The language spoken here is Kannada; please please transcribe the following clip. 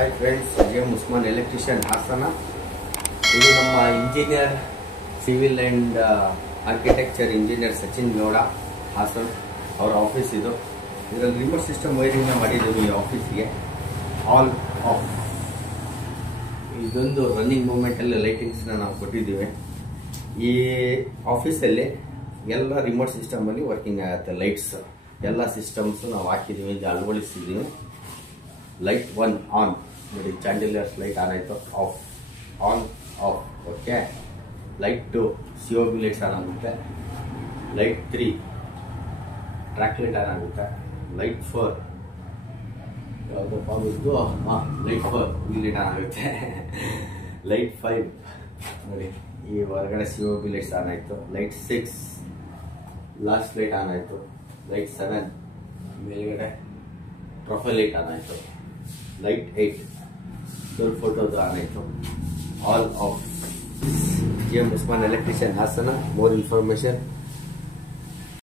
Hi friends, J Usman electrician Hassan. ಇದು ನಮ್ಮ engineer civil and architecture engineer Sachin Gowda Hassan ಅವರ ಆಫೀಸ್ ಇದು. ಇದರಲ್ಲಿ ರಿಮೋಟ್ ಸಿಸ್ಟಮ್ ವೈರಿಂಗ್ನ ಮಾಡಿದ್ದೀವಿ ಈ ಆಫೀಸ್ಗೆ. ಆಲ್ ಆಫ್ ಇದೊಂದು ರನ್ನಿಂಗ್ ಮೂಮೆಂಟಲ್ಲಿ ಲೈಟಿಂಗ್ಸ್ನ ನಾವು ಕೊಟ್ಟಿದ್ದೀವಿ. ಈ ಆಫೀಸಲ್ಲಿ ಎಲ್ಲ ರಿಮೋಟ್ ಸಿಸ್ಟಮಲ್ಲಿ ವರ್ಕಿಂಗ್ ಆಗುತ್ತೆ. ಲೈಟ್ಸ್ ಎಲ್ಲ ಸಿಸ್ಟಮ್ಸು ನಾವು ಹಾಕಿದ್ದೀವಿ, ಇದು ಅಳವಡಿಸಿದ್ದೀವಿ. ಲೈಟ್ 1 ಆನ್ ನೋಡಿ, ಚಾಂಡಿಲಿಯರ್ಸ್ ಲೈಟ್ ಆನ್ ಆಯಿತು, of on off. Okay. Light 2 COB lights on ಆಗುತ್ತೆ. ಲೈಟ್ 3 ಟ್ರ್ಯಾಕ್ ಲೈಟ್ ಆನ್ ಆಗುತ್ತೆ. ಲೈಟ್ 4 ಯಾವುದಪ್ಪ ಇದು, ಲೈಟ್ 4 ಈ ಲೈಟ್ ಆನ್ ಆಗುತ್ತೆ. ಲೈಟ್ 5 ನೋಡಿ, ಈ ಹೊರಗಡೆ COB ಲೈಟ್ಸ್ ಆನ್ ಆಯಿತು. ಲೈಟ್ 6 ಲಾಸ್ಟ್ ಲೈಟ್ ಆನ್ ಆಯಿತು. ಲೈಟ್ 7 ಮೇಲ್ಗಡೆ ಪ್ರೊಫೈಲ್ ಲೈಟ್ ಆನ್ ಆಯಿತು. ಲೈಟ್ 8 ಡೋರ್ ಫೋಟೋದು ಆನ್ ಆಯಿತು. All off. J Usman electrician Hassan. More information